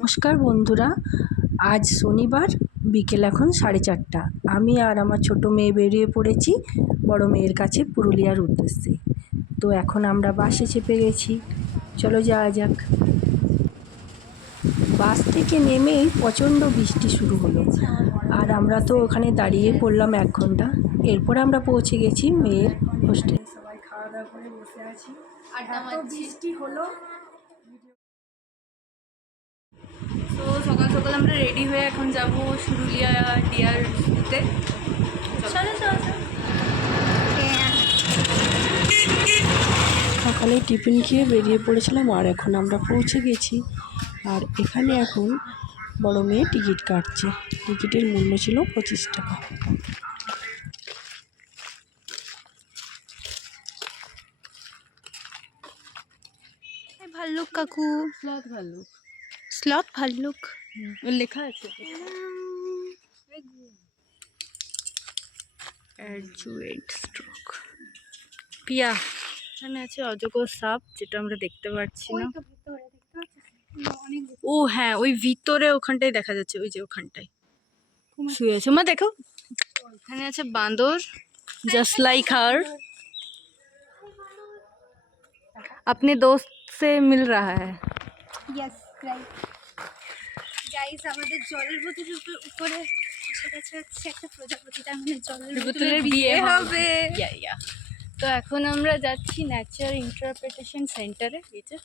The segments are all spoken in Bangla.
নমস্কার বন্ধুরা, আজ শনিবার বিকেল এখন 4:30। আমি আর আমার ছোট মেয়ে বেরিয়ে পড়েছি বড় মেয়ের কাছে পুরুলিয়ার উদ্দেশ্যে। তো এখন আমরা বাসে চেপে গেছি, চলো যাওয়া যাক। বাস থেকে নেমেই প্রচণ্ড বৃষ্টি শুরু হলো, আর আমরা তো ওখানে দাঁড়িয়ে পড়লাম 1 ঘন্টা। এরপরে আমরা পৌঁছে গেছি মেয়ের হোস্টেলে। সবাই খাওয়া দাওয়া করে বসে আছি, এত বৃষ্টি হলো। তো সকাল সকাল আমরা রেডি হয়ে এখন যাব পুরুলিয়া ডিআরতে। চলো চলো সকালে টিফিন খেয়ে বেরিয়ে পড়েছিলাম, আর এখন আমরা পৌঁছে গেছি। আর এখানে এখন বড় মেয়ে টিকিট কাটছে। টিকিটের মূল্য ছিল 25 টাকা। ভাল্লুক কাকু, স্লথ ভাল্লুক, স্লথ ভাল্লুক লেখা আছে। স্ট্রোক পিয়া। এখানে আছে অজগর সাপ, যেটা আমরা দেখতে পাচ্ছি না। ও হ্যাঁ, ওই ভিতরে ওখানটায় দেখা যাচ্ছে, ওই যে ওখানটায় শুয়ে আছে। মা দেখো, এখানে আছে বাঁদর, জাস্ট লাইক হার। अपने दोस्त से मिल रहा है। यस राइट গাইস, আমাদের জলের বোতলের উপরে বসে গেছে হচ্ছে একটা প্রজাপতি, তার মানে জলের বোতলের বিয়ে হবে। তো এখন আমরা যাচ্ছি ন্যাচার ইন্টারপ্রিটেশন সেন্টারে। এই যে,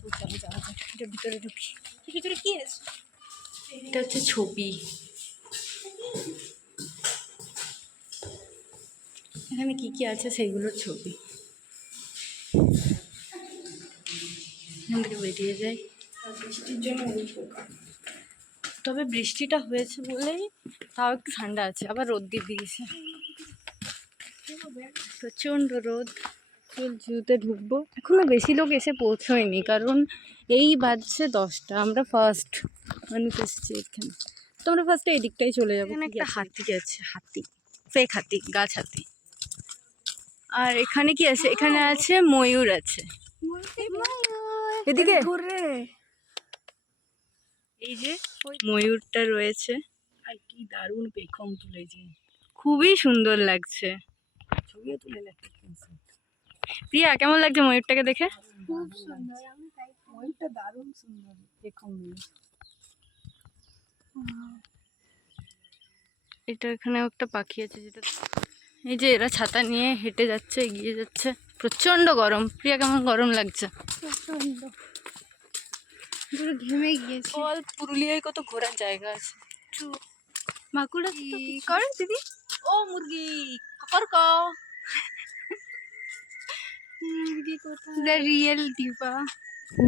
তো চলো যাওয়া যাক, এটা ভিতরে ঢুকি। ভিতরে কি আছে? এটা হচ্ছে ছবি, এখানে কি কি আছে সেইগুলোর ছবি। এখান থেকে বেরিয়ে যাই। বৃষ্টির জন্য তবে বৃষ্টিটা হয়েছে বলেই তাও একটু ঠান্ডা আছে, আবার রোদ দিয়ে দিয়েছে, প্রচণ্ড রোদ। চল জুতে ঢুকবো। এখনো বেশি লোক এসে পৌঁছয়নি, কারণ এই বাজছে 10টা। আমরা ফার্স্ট মানুষ এসেছি এখানে, তো আমরা ফার্স্টে এদিকটাই চলে যাবো। এখানে একটা হাতি আছে, হাতি, ফেক হাতি, গাছ হাতি। আর এখানে কি আছে? এখানে আছে ময়ূর আছে, এদিকে এই যে ময়ূরটা রয়েছে। আর কি দারুণ পেখম তুলেছে, খুবই সুন্দর লাগছে। ছবিও তুলে লাগছে। প্রিয়া, কেমন লাগছে ময়ূরটাকে দেখে? খুব সুন্দর। ময়ূরটা দারুণ সুন্দর পেখম দিয়ে। এটা এখানে একটা পাখি আছে, যেটা এই যে এরা ছাতা নিয়ে হেঁটে যাচ্ছে, এগিয়ে যাচ্ছে। প্রচন্ড গরম। প্রিয়া, কেমন গরম লাগছে? প্রচন্ড, পুরো ঘেমে গিয়েছি। বল, পুরুলিয়ায় কত ঘোরার জায়গা আছে। মাকুড়া কি করে দিদি? ও মুরগি, ককরক। মুরগি কোথায়? দ্য রিয়েল দিবা।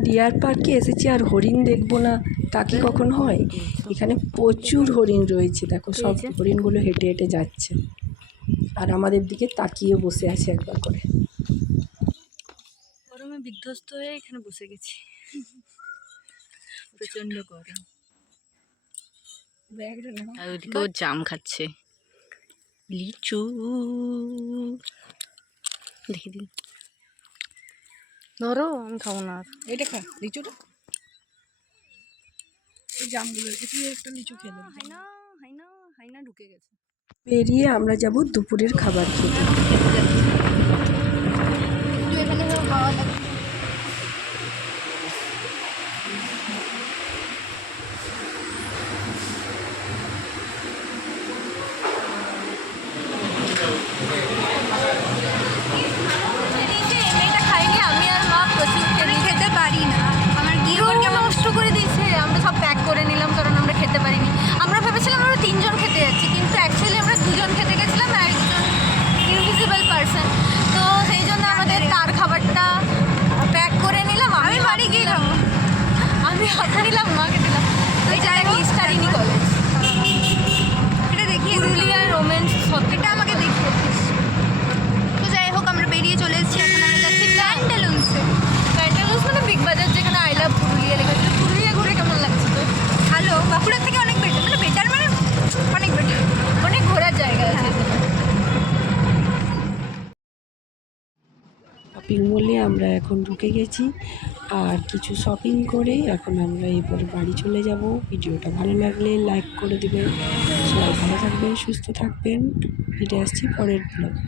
ডিয়ার পার্কে এসেছি আর হরিণ দেখবো না, তা কি কখন হয়? এখানে প্রচুর হরিণ রয়েছে, দেখো সব হরিণগুলো হেঁটে হেঁটে যাচ্ছে, আর আমাদের দিকে তাকিয়ে বসে আছে একবার করে। গরমে বিধ্বস্ত হয়ে এখানে বসে গেছি, প্রচন্ড গরম। আর ওদিকে ও জাম খাচ্ছে, লিচু। দেখি দিন, ধরো, আমি খাবো না আর। এটা খা, লিচুটা, এই জামগুলো একটু একটা লিচু খেয়ে নেব। হাইনা হাইনা হাইনা ঢুকে গেছে। বেরিয়ে আমরা যাব দুপুরের খাবার খেতে। এখানে সব খাওয়া দাওয়া। খাইনি আমি আর মা, প্রচুর খেতে পারি না, আমার গিয়ে নষ্ট করে দিয়েছে। আমরা সব প্যাক করে নিলাম, কারণ আমরা খেতে পারিনি। আমরা ভেবেছিলাম আমরা 3 জন খেতে যাচ্ছি, কিন্তু অ্যাকচুয়ালি আমরা 2 জন খেতে গেছিলাম, আর একজন ইনভিজিবল পারসন। তো সেই জন্য আমাদের তার খাবারটা প্যাক করে নিলাম। আমি বাড়ি গিয়ে খাবো। আমি হাতে নিলাম, মাকে দিলাম। তো যাই হোক, স্টারিনি কলেজ, এটা দেখিয়ে পুরুলিয়ার রোম্যান্স সব। এটা আমাকে দেখিয়ে দিস। তো যাই হোক, আমরা বেরিয়ে চলে এসেছি। এখন আমরা যাচ্ছি প্যান্টালুন্সে। প্যান্টালুন্স মানে বিগ বাজার, যেখানে আই লাভ পুরুলিয়া লেখা ছিল। পুরুলিয়া ঘুরে কেমন লাগছে তো? ভালো, বাঁকুড়ার থেকে অনেক বেটার, মানে বেটার মানে অনেক বেটার, অনেক ঘোরার জায়গা আছে। পাপি শপিং মলে আমরা এখন ঢুকে গেছি, আর কিছু শপিং করে এখন আমরা এবার বাড়ি চলে যাব। ভিডিওটা ভালো লাগলে লাইক করে দেবেন। সবাই ভালো থাকবেন, সুস্থ থাকবেন। ফিরে আসছি পরের ব্লগে।